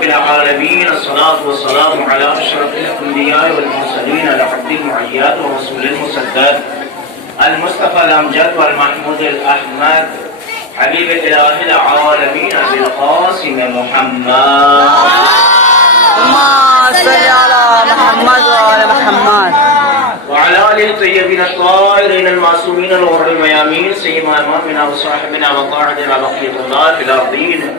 رب العالمين الصلاة والسلام على أشرف الأنبياء والمرسلين العبد المعياد ورسول المسدد المصطفى الأمجد والمحمود الأحمد حبيب الإله العالمين أبي القاسم محمد اللهم صل على محمد وعلى محمد وعلى آله الطيبين الطاهرين المعصومين الغر الميامين سيما إمامنا وصاحبنا وقاعدنا بقية الله في الأرضين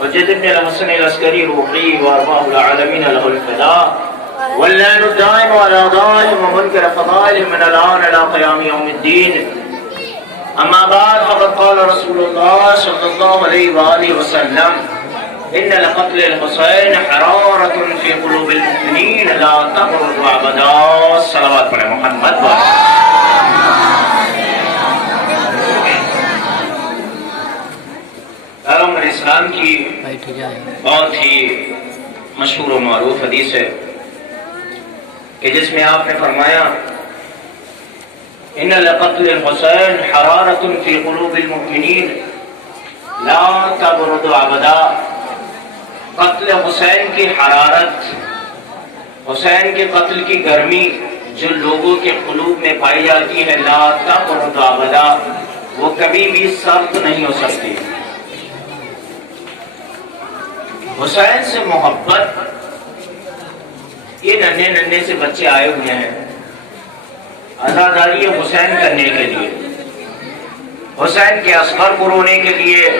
وجد ابن الحسن العسكري روحي وأرواح العالمين له الفداء واللعن الدائم على ظالم ومنكر فضائل من الآن إلى قيام يوم الدين. أما بعد فقد قال رسول الله صلى الله عليه وآله وسلم إن لقتل الحسين حرارة في قلوب المؤمنين لا تبرد أبدا. صلوات پر محمد علامہ اسلام کی بہت ہی مشہور و معروف حدیث ہے کہ جس میں آپ نے فرمایا ان لقتل الحسین حرارۃ فی قلوب المؤمنین لا تبرد ابدا. قتل حسین کی حرارت، حسین کے قتل کی گرمی جو لوگوں کے قلوب میں پائی جاتی ہے، لا تبرد ابدا، وہ کبھی بھی سرد نہیں ہو سکتی. حسین سے محبت، یہ ننھے ننھے سے بچے آئے ہوئے ہیں عزاداری حسین کرنے کے لیے، حسین کے اصغر کو رونے کے لیے،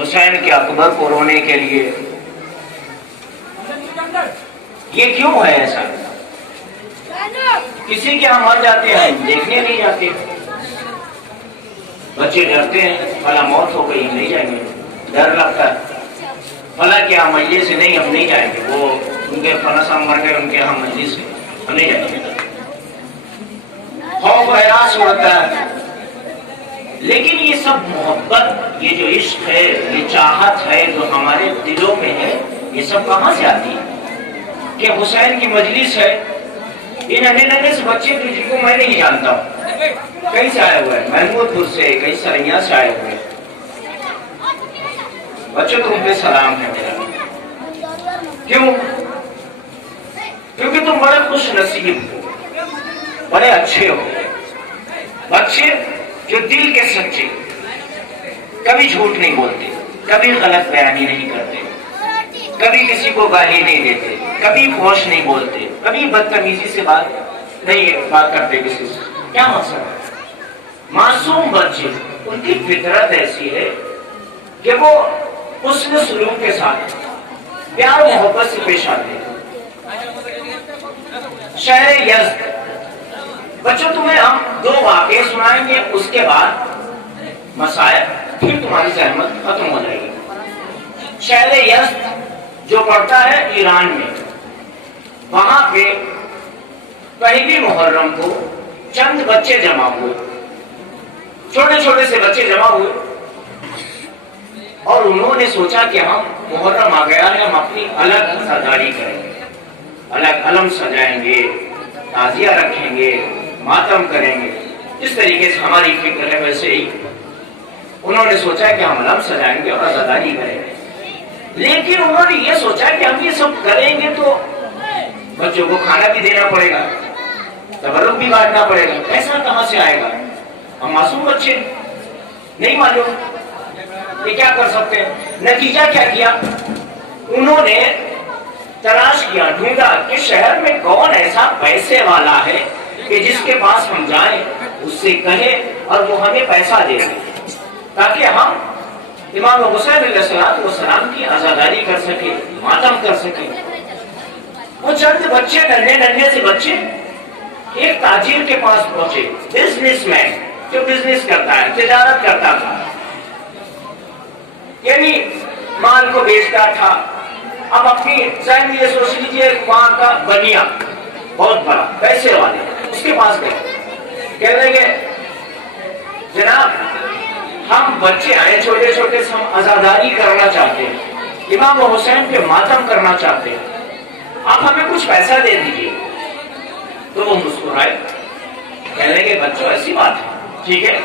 حسین کے اکبر کو رونے کے لیے. یہ کیوں ہے ایسا؟ کسی کے ہاں مر جاتے ہیں دیکھنے نہیں جاتے، بچے ڈرتے ہیں بھلا موت ہو گئی نہیں جائیں گے، ڈر لگتا ہے فلاں کے ہاں مجلس سے نہیں، ہم نہیں جائیں گے، وہ ان کے فلاں صاحب مر گئے ان کے ہاں مجلس سے ہم نہیں جائیں گے، خوف و ہراس ہوتا ہے. لیکن یہ سب محبت، یہ جو عشق ہے، یہ چاہت ہے جو ہمارے دلوں میں ہے، یہ سب کہاں سے آتی ہے؟ کہ حسین کی مجلس ہے، یہ ننھے ننھے سے بچے جن کو میں نہیں جانتا ہوں، کہیں سے آئے ہوئے ہیں، محمود پور سے، کہیں سریا سے آئے ہوئے ہیں. بچوں تم پہ سلام ہے میرا. کیوں؟ کیونکہ تم بڑے خوش نصیب ہو، بڑے اچھے ہو، بچے جو دل کے سچے، کبھی جھوٹ نہیں بولتے، کبھی غلط بیانی نہیں کرتے، کبھی کسی کو گالی نہیں دیتے، کبھی فحش نہیں بولتے، کبھی بدتمیزی سے بات نہیں کرتے کسی سے. کیا مقصد ہے؟ معصوم بچے، ان کی فطرت ایسی ہے کہ وہ حسن سلوک کے ساتھ پیار و محبت سے پیش آتے ہیں. شہر یزد، بچوں تمہیں ہم دو واقعے سنائیں گے، اس کے بعد مسائل، پھر تمہاری زحمت ختم ہو جائے گی. شہر یزد جو پڑتا ہے ایران میں، وہاں پہ پہلی محرم کو چند بچے جمع ہوئے، چھوٹے چھوٹے سے بچے جمع ہوئے، اور انہوں نے سوچا کہ ہم محرم آ گیا ہے، ہم اپنی الگ عزاداری کریں گے، الگ علم سجائیں گے، تعزیہ رکھیں گے، ماتم کریں گے. جس طریقے سے ہماری فکر ہے ویسے ہی انہوں نے سوچا کہ ہم علم سجائیں گے اور عزاداری کریں گے. لیکن انہوں نے یہ سوچا کہ ہم یہ سب کریں گے تو بچوں کو کھانا بھی دینا پڑے گا، تبرک بھی بانٹنا پڑے گا، پیسہ کہاں سے آئے گا؟ ہم معصوم بچے نہیں معلوم یہ کیا کر سکتے ہیں. نتیجہ کیا کیا؟ انہوں نے تلاش کیا، ڈھونڈا کہ شہر میں کون ایسا پیسے والا ہے کہ جس کے پاس ہم جائیں، اس سے کہیں اور وہ ہمیں پیسہ دے دے تاکہ ہم امام حسین علیہ السلام کی عزاداری کر سکیں، ماتم کر سکیں. وہ چند بچے، ننھے ننھے سے بچے، ایک تاجر کے پاس پہنچے، بزنس مین جو بزنس کرتا ہے، تجارت کرتا تھا، یعنی مال کو بیچتا تھا. اب اپنی ذہن میں یہ سوچ لیجیے وہاں کا بنیا بہت بڑا پیسے والے، اس کے پاس گئے، کہہ رہے کہ جناب ہم بچے آئے چھوٹے چھوٹے سے، ہم عزاداری کرنا چاہتے ہیں، امام حسین پہ ماتم کرنا چاہتے ہیں، آپ ہمیں کچھ پیسہ دے دیجیے. تو وہ مسکرائے، کہنے کہ بچوں ایسی بات ہے، ٹھیک ہے.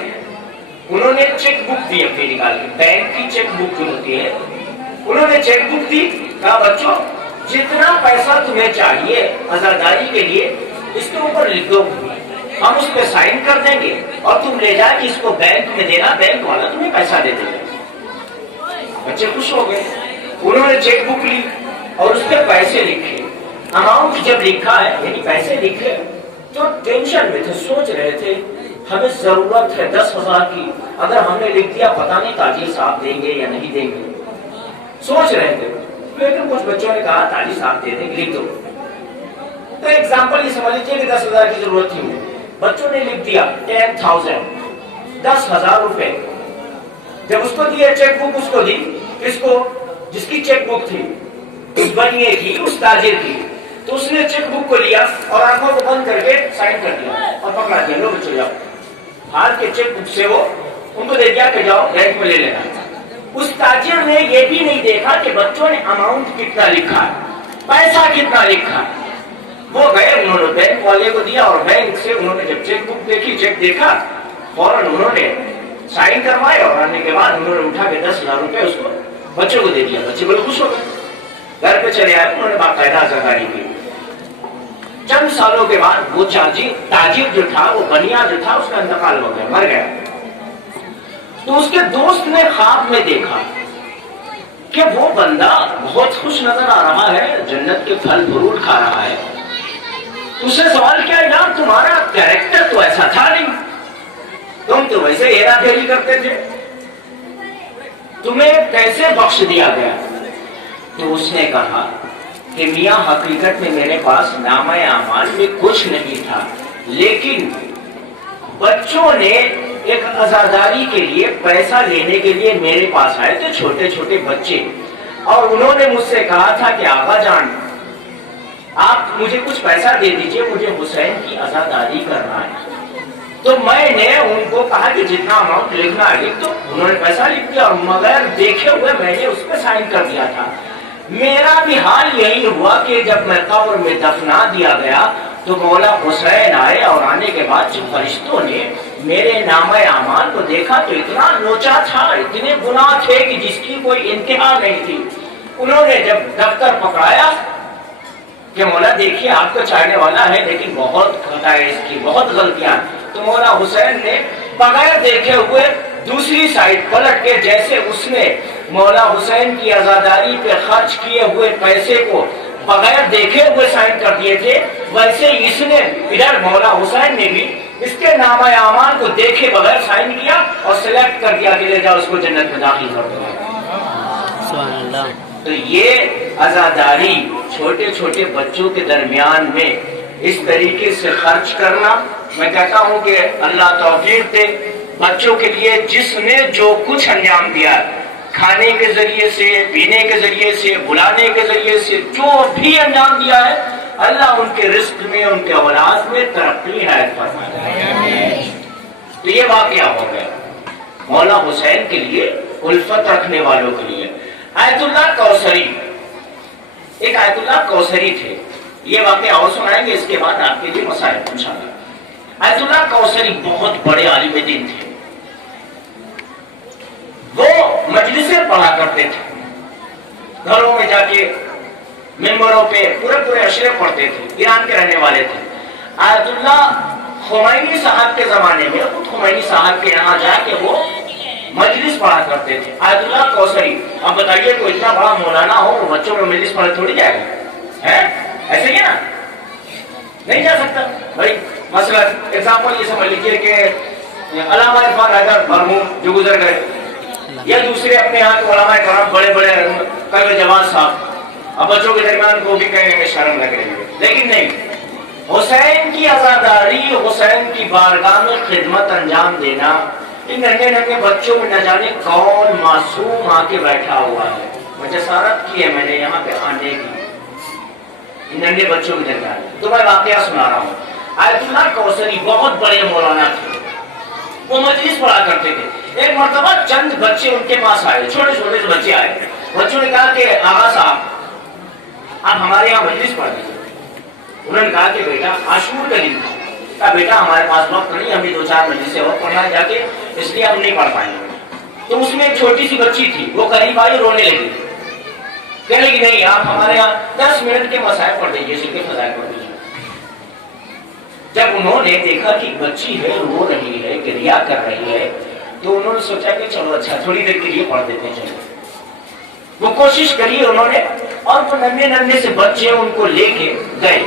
انہوں نے چیک بک دی اپنی نکال کے، بینک کی چیک بک جو ہوتی ہے، انہوں نے چیک بک دی کہا بچوں جتنا پیسہ تمہیں چاہیے عزاداری کے لیے اس کے اوپر لکھ دو, ہم اس پہ سائن کر دیں گے اور تم لے جا کے اس کو بینک میں دینا, بینک والا تمہیں پیسہ دے دے گا. بچے خوش ہو گئے, انہوں نے چیک بک لی اور اس پہ پیسے لکھے. اماؤنٹ جب لکھا ہے یعنی پیسے لکھے تو ٹینشن میں تھے, سوچ رہے تھے ہمیں ضرورت ہے 10,000 کی, اگر ہم نے لکھ دیا پتہ نہیں تاجر صاحب دیں گے یا نہیں دیں گے, سوچ رہے تھے. لیکن کچھ بچوں نے کہا تاجر صاحب دے دیں گے, لکھ دو. تو ایگزامپل یہ سمجھ لیجیے کہ 10,000 کی ضرورت تھی, بچوں نے لکھ دیا 10,000, 10,000 روپے. جب اس کو دیا چیک بک, اس کو دی, کس کو, جس کی چیک بک تھی, اس بنیے کی, اس تاجر کی, تو اس نے چیک بک کو لیا اور آنکھوں کو بند کر کے سائن کر دیا اور پکڑا دیا, لو بچوں جاؤ. ہار کے چیک بک سے وہ ان کو دے دیا کہ جاؤ بینک میں لے لینا. اس تاجر نے یہ بھی نہیں دیکھا کہ بچوں نے اماؤنٹ کتنا لکھا, پیسہ کتنا لکھا. وہ گئے, انہوں نے بینک والے کو دیا اور بینک سے انہوں نے جب چیک بک دیکھی, چیک دیکھا, فوراً انہوں نے سائن کروائے اور آنے کے بعد انہوں نے اٹھا کے 10,000 روپے اس کو بچوں کو دے دیا. بچے بڑے خوش ہو گئے, گھر پہ چلے آئے, انہوں نے باقاعدہ عزاداری کی. چند سالوں کے بعد وہ تاجر جو تھا, وہ بنیا جو تھا, اس کا انتقال ہو گیا, مر گیا. تو اس کے دوست نے خواب میں دیکھا کہ وہ بندہ بہت خوش نظر آ رہا ہے, جنت کے پھل فروٹ کھا رہا ہے. اس سے سوال کیا, یار تمہارا کیریکٹر تو ایسا تھا نہیں, تم تو ویسے ہیرا پھیری کرتے تھے, تمہیں کیسے بخش دیا گیا؟ تو اس نے کہا کہ میاں حقیقت میں میرے پاس نامہ اعمال میں کچھ نہیں تھا, لیکن بچوں نے ایک عزاداری کے لیے پیسہ لینے کے لیے میرے پاس آئے تھے, چھوٹے چھوٹے بچے, اور انہوں نے مجھ سے کہا تھا کہ آقا جان آپ مجھے کچھ پیسہ دے دیجئے, مجھے حسین کی عزاداری کرنا ہے. تو میں نے ان کو کہا کہ جتنا اماؤنٹ لکھنا ہے لکھ دو. انہوں نے پیسہ لکھ دیا, اور مگر دیکھے ہوئے میں نے اس پہ سائن کر دیا تھا. میرا بھی حال یہی ہوا کہ جب میں قبر میں دفنا دیا گیا تو مولا حسین آئے, اور آنے کے بعد جب فرشتوں نے میرے نامہ اعمال کو دیکھا تو اتنا لوچا تھا, اتنے گناہ تھے کہ جس کی کوئی انتہا نہیں تھی. انہوں نے جب دفتر پکڑایا کہ مولا دیکھیے آپ کو چاہنے والا ہے لیکن بہت خطا ہے اس کی, بہت غلطیاں, تو مولا حسین نے بغیر دیکھے ہوئے دوسری سائڈ پلٹ کے, جیسے اس نے مولا حسین کی عزاداری پہ خرچ کیے ہوئے پیسے کو بغیر دیکھے ہوئے سائن کر دیے تھے, ویسے اس نے ادھر مولا حسین نے بھی اس کے نامہ اعمال کو دیکھے بغیر سائن کیا اور سلیکٹ کر دیا کہ لے جاؤ اس کو جنت میں داخل کر دو. سبحان اللہ. تو یہ عزاداری چھوٹے چھوٹے بچوں کے درمیان میں اس طریقے سے خرچ کرنا, میں کہتا ہوں کہ اللہ توفیق دے بچوں کے لیے. جس نے جو کچھ انجام دیا, کھانے کے ذریعے سے, پینے کے ذریعے سے, بلانے کے ذریعے سے, جو بھی انجام دیا ہے, اللہ ان کے رزق میں, ان کے اولاد میں ترقی ہے فرمائے. تو یہ واقعہ ہو گیا مولا حسین کے لیے, الفت رکھنے والوں کے لیے. آیت اللہ کوثری, ایک آیت اللہ کوثری تھے, یہ واقعہ اور سنائیں گے, اس کے بعد آپ کے لیے مسائل انشاءاللہ. آیت اللہ کوثری بہت بڑے عالم دین تھے, وہ مجلسیں پڑھا کرتے تھے, گھروں میں جا کے ممبروں پہ پورے اشرے پڑھتے تھے, ایران کے رہنے والے تھے. آیت اللہ خمینی صاحب کے زمانے میں خود خمینی صاحب کے یہاں جا کے وہ مجلس پڑھا کرتے تھے. آیت اللہ کوثری, اب بتائیے کوئی اتنا بڑا مولانا ہو وہ بچوں میں مجلس پڑھنے تھوڑی جائے گا, ہے ایسے ہی نا, نہیں جا سکتا بھائی. مثلا ایگزامپل یہ سمجھ لیجیے کہ علامہ عرفان حیدر مرحوم جو گزر گئے, یا دوسرے اپنے یہاں کے علماء کرام بڑے بڑے قلب جواد صاحب, اب بچوں کے درمیان کو بھی کہیں گے شرم لگ رہی ہے, لیکن نہیں, حسین کی عزاداری, حسین کی بارگاہ میں خدمت انجام دینا. ان ننھے ننھے بچوں میں نہ جانے کون معصوم آ کے بیٹھا ہوا ہے. جسارت کی ہے میں نے یہاں پہ آنے کی, ان ننھے بچوں کے درمیان. تو میں واقعہ سنا رہا ہوں. آیت اللہ کوثری بہت بڑے مولانا تھے, وہ مجلس پڑھا کرتے تھے. ایک مرتبہ چند بچے ان کے پاس آئے, چھوٹے چھوٹے سے بچے آئے. بچوں نے کہا کہ آغا صاحب آپ ہمارے یہاں مجلس پڑھ دیجیے. انہوں نے کہا کہ بیٹا عاشور کا دن تھا, کہا بیٹا ہمارے پاس وقت نہیں, ہمیں 2-4 مجلسیں اور پڑھنا ہے جا کے, اس لیے ہم نہیں پڑھ پائیں گے. تو اس میں ایک چھوٹی سی بچی تھی, وہ قریب آئی, رونے لگی. کہنے کی نہیں آپ ہمارے یہاں 10 منٹ کے مسائل پڑھ دیجیے، سکے فضائل پڑھ دیجیے۔ جب انہوں نے دیکھا کہ بچی ہے رو رہی ہے گریا کر رہی ہے تو انہوں نے سوچا کہ چلو اچھا تھوڑی دیر کے لیے پڑھ دیتے ہیں، چلو وہ کوشش کری انہوں نے، اور وہ ننھے سے بچے ان کو لے کے گئے۔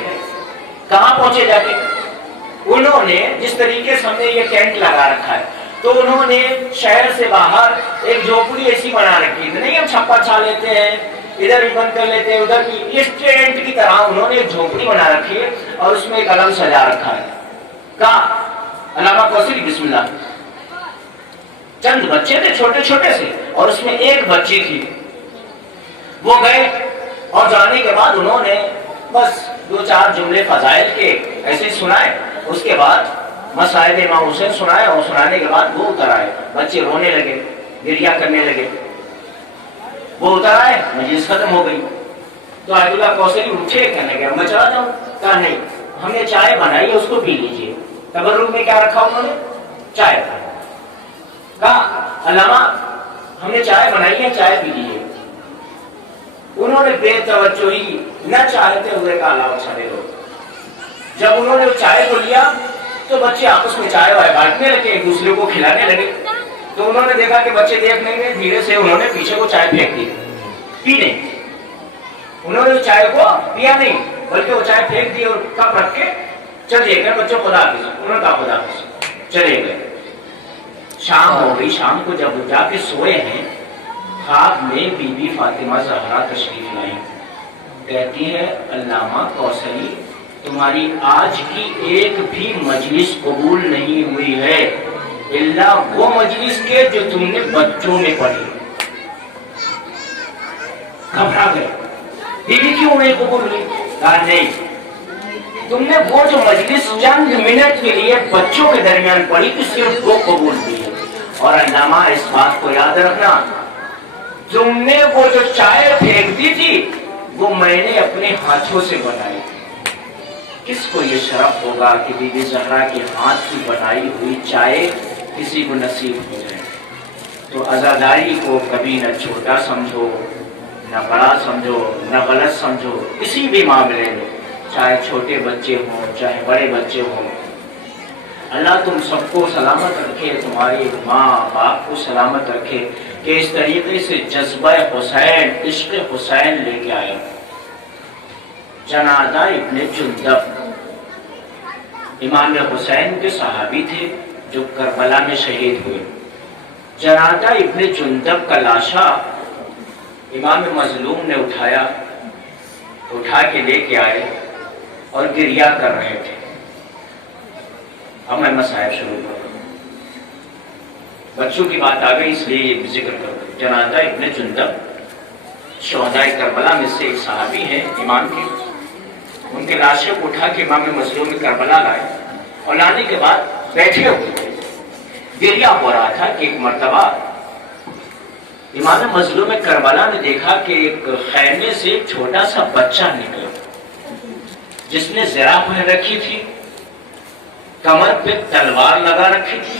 کہاں پہنچے جا کے؟ انہوں نے جس طریقے سے ہم نے یہ ٹینٹ لگا رکھا ہے تو انہوں نے شہر سے باہر ایک جھوپڑی ایسی بنا رکھی ہے، نہیں ہم چھپا چھا لیتے ہیں ادھر بھی بند کر لیتے ہیں ادھر بھی، اس ٹینٹ کی طرح انہوں نے ایک جھوپڑی بنا رکھی ہے اور اس میں ایک علم سجا رکھا ہے۔ کہا علامہ کوثری بسم اللہ، چند بچے تھے چھوٹے چھوٹے سے اور اس میں ایک بچی تھی۔ وہ گئے اور جانے کے بعد انہوں نے بس 2-4 جملے فضائل کے ایسے سنائے، اس کے بعد مسائل امام حسین سنائے اور سنانے کے بعد وہ اتر آئے، بچے رونے لگے گریا کرنے لگے، وہ اتر آئے، مجلس ختم ہو گئی۔ تو آیت اللہ کوثری اٹھے، کہنے لگے میں چلا جاؤں؟ کہا نہیں، ہم نے چائے بنائی ہے اس کو پی لیجیے۔ تبرک میں کیا رکھا انہوں نے؟ چائے۔ کہا علامہ ہم نے چائے بنائی ہے چائے پی لیجیے۔ انہوں نے بے توجہی نہ چاہتے ہوئے کہا لاؤ چھڑے ہو۔ جب انہوں نے چائے کو لیا تو بچے آپس میں چائے وائے بانٹنے لگے، ایک دوسرے کو کھلانے لگے۔ تو انہوں نے دیکھا کہ بچے دیکھ نہیں گئے، دھیرے سے انہوں نے پیچھے کو چائے پھینک دی، پینے۔ انہوں نے چائے کو پیا نہیں بلکہ وہ چائے پھینک دی اور کپ رکھ کے چلے گئے۔ بچوں خدا حافظ، انہوں نے کہا خدا حافظ، چلے گئے۔ شام ہو گئی، شام کو جب جا کے سوئے ہیں خواب میں بی بی فاطمہ زہرا تشریف لائی، کہتی ہے علامہ کوثری تمہاری آج کی ایک بھی مجلس قبول نہیں ہوئی ہے الا وہ مجلس کے جو تم نے بچوں میں پڑھی۔ گھبرا گئے، بی بی کیوں نہیں قبول ہوئی؟ کہا نہیں، تم نے وہ جو مجلس چند منٹ کے لیے بچوں کے درمیان پڑھی تھی صرف وہ قبول ہوئی ہے۔ اور علامہ اس بات کو یاد رکھنا، تم نے وہ جو چائے پھینک دی تھی وہ میں نے اپنے ہاتھوں سے بنائی۔ کس کو یہ شرف ہوگا کہ بی بی زہرا کے ہاتھ کی بنائی ہوئی چائے کسی کو نصیب ہو جائے؟ تو عزاداری کو کبھی نہ چھوٹا سمجھو، نہ بڑا سمجھو، نہ غلط سمجھو، کسی بھی معاملے میں، چاہے چھوٹے بچے ہوں چاہے بڑے بچے ہوں۔ اللہ تم سب کو سلامت رکھے، تمہارے ماں باپ کو سلامت رکھے کہ اس طریقے سے جذبہ حسین، عشق حسین لے کے آئے۔ جنادہ ابن جندب امام حسین کے صحابی تھے جو کربلا میں شہید ہوئے۔ جنادہ ابن جندب کا لاشا امام مظلوم نے اٹھایا، اٹھا کے لے کے آئے اور گریا کر رہے تھے۔ اب میں مسائل شروع کروں، بچوں کی بات آ گئی اس لیے یہ ذکر کروں۔ جنادہ ابن جندب شہداء کربلا میں سے ایک صحابی ہیں امام کے، ان کے لاشوں کو اٹھا کے امام مظلوم کربلا لائے اور لانے کے بعد بیٹھے ہوئے تھے، گریا ہو رہا تھا کہ ایک مرتبہ امام مظلوم کربلا نے دیکھا کہ ایک خیمے سے ایک چھوٹا سا بچہ نکلا جس نے زرہ پہن رکھی تھی، کمر پہ تلوار لگا رکھی تھی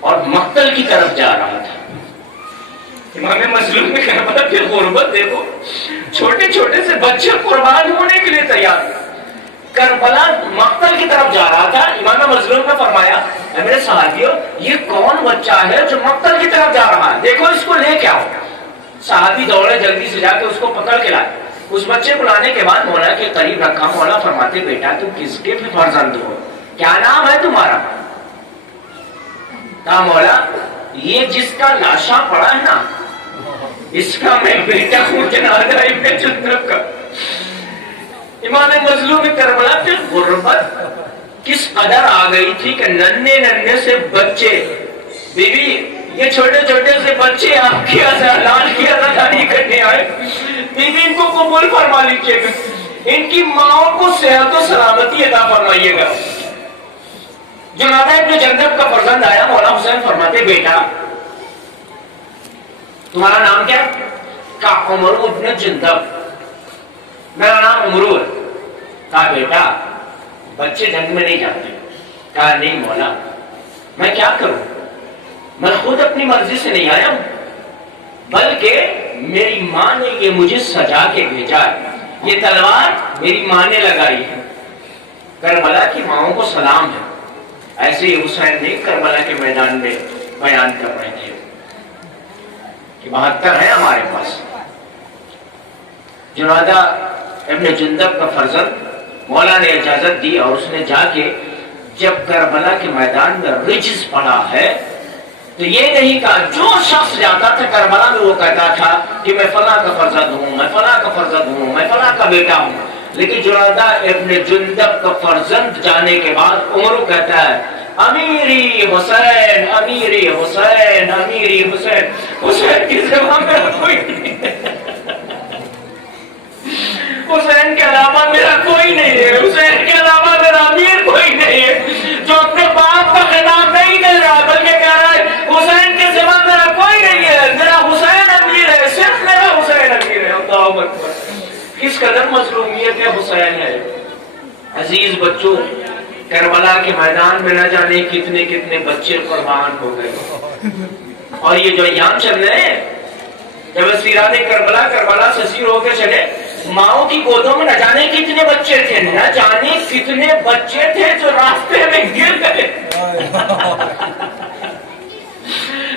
اور مقتل کی طرف جا رہا تھا۔ امام مظلوم نے کربلا پھر غربت دیکھو، چھوٹے چھوٹے سے بچے قربان ہونے کے لیے تیار، کربلا مقتل کی طرف جا رہا تھا۔ امام مظلوم نے فرمایا اے میرے صحابیوں یہ کون بچہ ہے جو مقتل کی طرف جا رہا ہے، دیکھو اس کو لے کے آؤ۔ صحابی دوڑے جلدی سے جا کے اس کو پکڑ کے لائے۔ اس بچے کو لانے کے بعد مولا کے قریب رکھا، مولا فرماتے بیٹا تم کس کے بھی فرزند ہو، کیا نام ہے تمہارا؟ کہا مولا یہ جس کا لاشا پڑا ہے نا اس کا میں بیٹا ہوں جنادہ ابن جندب کا۔ امام مظلوم کربلا پہ غربت کس قدر آ گئی تھی کہ ننھے ننھے سے بچے، بی بی یہ چھوٹے چھوٹے سے بچے آپ کی لال کی عزاداری کرنے آئے، بی بی ان کو قبول فرما لیجیے گا، ان کی ماں کو صحت و سلامتی عطا فرمائیے گا۔ جنادہ ابن جندب کا فرزند آیا، مولا حسین فرماتے بیٹا تمہارا نام کیا؟ کہا عمر ابن جندب، میرا نام عمرو ہے۔ کہا بیٹا بچے جنگ میں نہیں جاتے۔ کہا نہیں مولا میں کیا کروں، میں خود اپنی مرضی سے نہیں آیا ہوں بلکہ میری ماں نے یہ مجھے سجا کے بھیجا ہے، یہ تلوار میری ماں نے لگائی ہے۔ کربلا کی ماؤں کو سلام ہے۔ ایسے ہی حسین نے کربلا کے میدان میں بیان کر رہے تھے کہ 72 ہے ہمارے پاس۔ جنادہ ابن جندب کا فرزند مولا نے اجازت دی اور اس نے جا کے جب کربلا کے میدان میں رجز پڑا ہے تو یہ نہیں کہا، جو شخص جاتا تھا کربلا میں وہ کہتا تھا کہ میں فلاں کا فرزند ہوں، میں فلاں کا فرزند ہوں، میں فلاں کا بیٹا ہوں۔ لیکن جنادہ ابن جندب کا فرزند جانے کے بعد عمر کہتا ہے امیری حسین، امیری حسین، امیری حسین۔ حسین کی زبان میں کوئی نہیں ہے، حسین کے علاوہ میرا کوئی نہیں ہے، حسین کے علاوہ میرا امیر کوئی نہیں ہے، جو اپنے باپ کا خطاب نہیں دے رہا بلکہ کہہ رہا ہے حسین کے سوا میرا کوئی نہیں ہے، میرا حسین امیر ہے، صرف میرا حسین امیر ہے۔ اللہ اکبر، کس قدر مظلومیت ہے حسین ہے۔ عزیز بچوں، کربلا کے میدان میں نہ جانے کتنے کتنے بچے قربان ہو گئے، اور یہ جو ایام چل رہے ہیں جب اسیران کربلا سے اسیر ہو کے چلے، ماؤں کی گودوں میں نہ جانے کتنے بچے تھے، نہ جانے کتنے بچے تھے جو راستے میں گر گئے،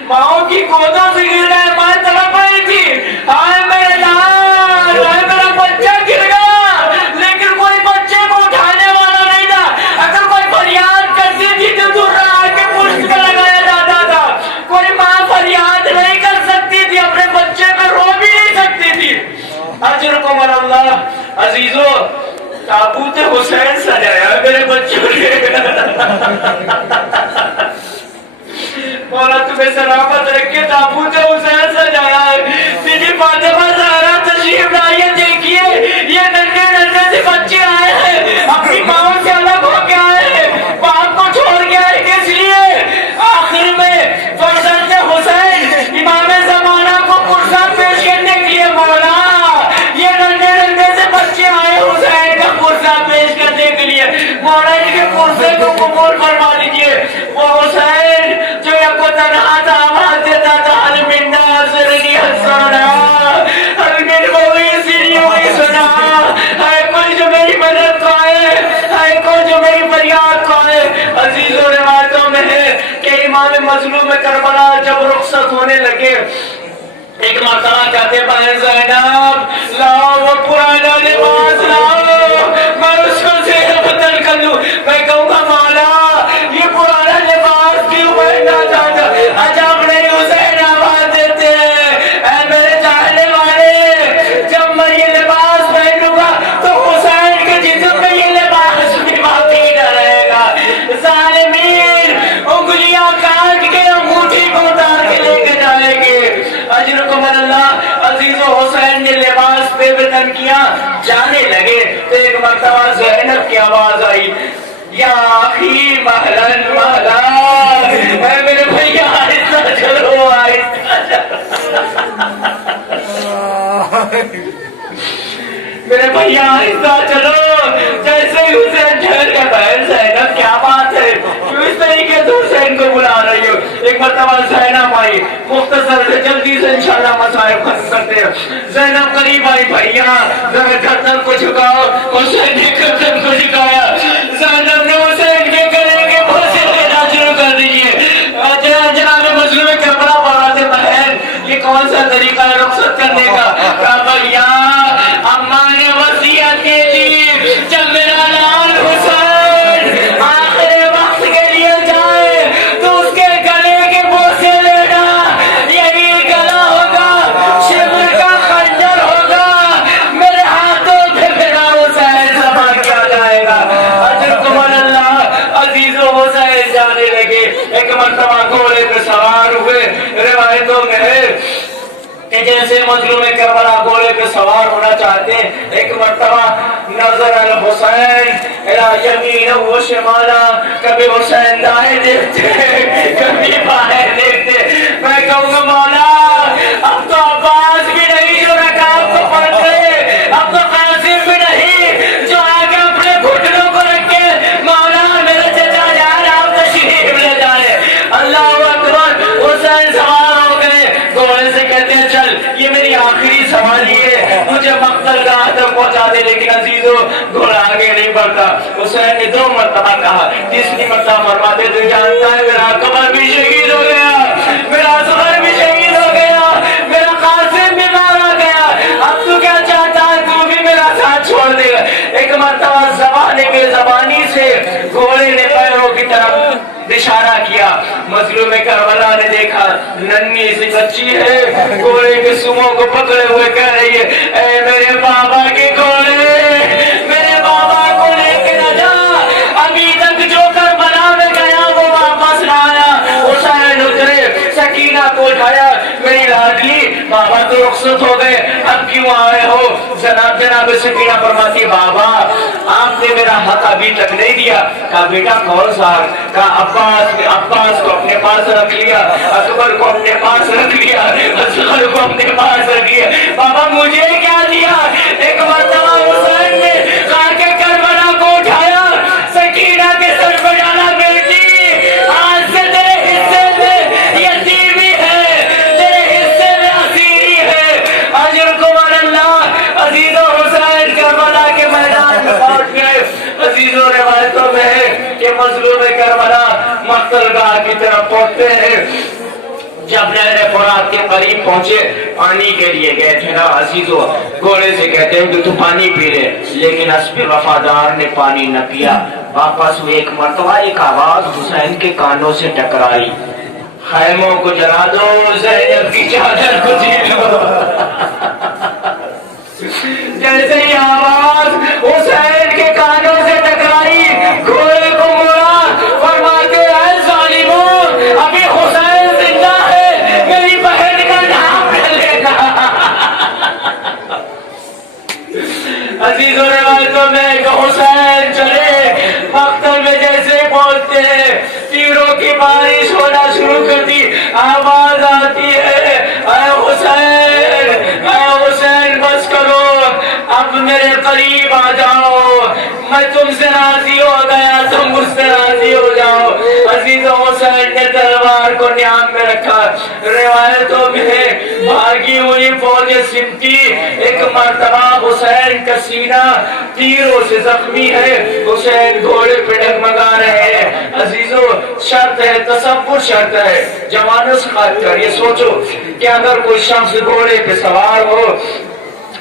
ماؤں کی گودوں سے گر گئے، ماں تڑپ رہی تھی، ہائے میرے لال، ہائے میرا بچہ گر گیا، لیکن کوئی بچے کو اٹھانے والا نہیں تھا۔ اگر کوئی فریاد کرتی تھی تو دور آ کے پشت پہ لگایا جاتا تھا۔ کوئی ماں فریاد نہیں کر سکتی تھی، اپنے بچے پہ رو بھی نہیں سکتی تھی۔ اجرکم اللہ، عزیزو، تابوت حسین سجایا میرے بچوں نے۔ مولا تمہیں سلامت رکھے، تابوت حسین سجایا ہے۔ میری فاطمہ زہرا تشریف لائیے، دیکھیے یہ ننھے ننھے سے بچے آئے ہیں، اپنی ماں سے الگ ہو کے آئے ہیں، باپ کو چھوڑ کے آئے، کس لیے؟ آخر میں فرزند حسین امام زمانہ کو پرزہ پیش کرنے کے لیے۔ مولا یہ ننھے ننھے سے بچے آئے حسین کا پرزہ پیش کرنے کے لیے، مولا ان کے پرزے کو قبول فرما لیجیے۔ وہ حسین جو یک و تنہا تھا، آواز دیتا تھا حل من ناصرنی حسانا، حل من مویسنی ویسنا، ہے کوئی جو میری مدد کو آئے، ہے کوئی جو میری فریاد کو آئے۔ عزیزوں، روایتوں میں ہے کہ امام مظلوم کربلا جب رخصت ہونے لگے، ایک مرتبہ کہتے بہن زینب لاؤ وہ پرانا لباس لاؤ، میں اس کو زیر بدل کر لوں۔ میں کہوں گا مولا یہ پرانا لباس کیوں پہننا چاہتا؟ عجب نہیں حسین آواز دیتے ہیں، اے میرے چاہنے والے، جب میں یہ لباس پہنوں گا تو حسین کے جسم میں یہ لباس بھی باقی نہ رہے گا۔ ظالمین انگلیاں کاٹ کے انگوٹھی کو اتار کے لے کے جائیں گے۔ اجرکم اللہ، عزیز و حسین نے لباس بے بدن کیا، جانے لگے تو ایک مرتبہ زینب کی آواز آئی، یا اخی مہلن مہلا، اے میرے بھیا آہستہ چلو، آہستہ میرے بھیا آہستہ چلو۔ جیسے ہی حسین ٹھہر گیا، بہن زینب کیا بات ہے، کیوں اس طریقے سے حسین کو بلا رہی ہو؟ ایک مرتبہ زینب آئی، مختصر سے جلدی سے انشاءاللہ مسائل ختم کرتے ہیں۔ زینب قریب آئی، بھیا ذرا گردن کو جھکاؤ۔ حسین نے گردن کو جھکایا، زینب نے حسین کے گلے کے بوسے لینا شروع کر دیے۔ جناب مظلوم کربلا بارات بہن، یہ کون سا طریقہ ہے رخصت کرنے کا؟ کہا بھیا اماں نے وصیت کی تھی جب میرا لال حسین آخر وقت کے لیے جائے تو اس کے گلے کے بوسے لینا، یہی گلا ہوگا، شمر کا خنجر ہوگا، میرے ہاتھوں سے میرا حسین سما کیا جائے گا۔ اجرکم اللہ، عزیز و حسین جانے لگے، ایک مرتبہ گھوڑے پہ سوار ہوئے۔ روایتوں میں ہے کہ جیسے مظلوم کربلا گھوڑے پہ سوار ہونا چاہتے ہیں، ایک مرتبہ نظر الحسین الی یمین و شمالا، کبھی حسین دائیں دیکھتے کبھی بائیں دیکھتے۔ میں کہوں گا مولا اب تو عباس بھی نہیں جو رکعت کو پڑھ رہے، اب تو قاسم بھی نہیں جو آگے اپنے گھٹنوں کو رکھے، مولا میرے چچا جان آپ تشریف لے جائے۔ اللہ اکبر، حسین سوار ہو گئے، گھوڑے سے کہتے ہیں چل، یہ میری عزیزوں گھوڑا آگے نہیں بڑھتا. حسین نے 2 مرتبہ کہا, تیسری مرتبہ فرماتے تو جانتا ہے میرا قمر بھی شہید ہو گیا, میرا زہر بھی شہید ہو گیا, میرا قاسم بھی مارا گیا, اب تو کیا چاہتا ہے, تو بھی میرا ساتھ چھوڑ دے گا. ایک مرتبہ زبانی سے گھوڑے نے پیروں کی طرف اشارہ کیا. مظلوم کربلا نے دیکھا ننھی سی بچی ہے گھوڑے کے سوموں کو پکڑے ہوئے کہہ رہی ہے اے میرے بابا کے گھوڑے, میرے بابا کو لے کے نہ جا, ابھی تک جو کربلا میں گیا وہ واپس نہ آیا. حسین اترے, سکینہ کو اٹھایا, میری لاڈلی بابا تو رخصت ہو گئے, اب کیوں آئے ہو؟ جناب سکینہ فرماتی بابا آپ نے میرا حق ابھی تک نہیں دیا. کہا بیٹا کون سا؟ کہا عباس کو اپنے پاس رکھ لیا, اکبر کو اپنے پاس رکھ لیا, اصغر کو اپنے پاس رکھ لیا, بابا مجھے کیا دیا؟ ایک مرتبہ حسین نے کہا کہ کربلا کو اٹھایا, سکینہ کے سر پر ڈالا, بیٹی آج سے تیرے حصے میں یتیمی ہے, تیرے حصے میں اسیری ہے, اجرکم اللہ. عزیزوں حسین کربلا کے میدان میں پہنچ گئے. عزیزوں روایتوں میں ہے کہ مظلوم کربلا مقتل گاہ کی طرف پہنچتے ہیں. جب نہر فرات کے قریب پہنچے, پانی کے لیے گئے تھے نا عزیزوں, گھوڑے سے کہتے ہیں کہ تو پانی پی لے, لیکن اسب وفادار نے پانی نہ پیا. واپس ہوئے, ایک مرتبہ ایک آواز حسین کے کانوں سے ٹکرائی, خیموں کو جلا دو, زینب کی چادر کو جھیلو. جیسے ہی آواز حسین کے کانوں سے ٹکرائی, گھوڑے کو موڑا, فرماتے ہیں ظالموں ابھی حسین زندہ ہے, میری بہن کا نام نہ لینا. عزیزوں روایتوں میں کہ حسین چلے, مقتل میں جیسے بولتے ہیں تیروں کی بارش ہونا شروع کر دی. آواز آتی ہے اے حسین, اے حسین بس کرو, اب میرے قریب آ جاؤ, میں تم سے راضی ہو گیا, تم مجھ سے راضی ہو جاؤ. عزیزوں حسین نے تلوار کو نیام میں رکھا. روایتوں میں بھاگی ہوئی فوج سمٹی. ایک مرتبہ حسین کا سینہ تیروں سے زخمی ہے, حسین گھوڑے پہ ڈگمگا رہے ہیں. عزیزوں شرط ہے, تصور شرط ہے. جوانوں سے خاص کر یہ سوچو کہ اگر کوئی شخص گھوڑے پہ سوار ہو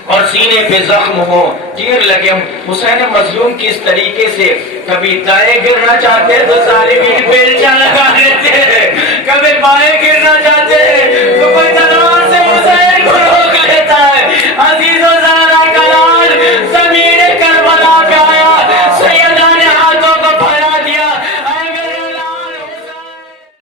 اور سینے پہ زخم ہو, تیر لگے, حسین مظلوم کی اس طریقے سے کبھی دائیں گرنا چاہتے تو ظالمین بیلچا لگا دیتے, کبھی بائیں گرنا چاہتے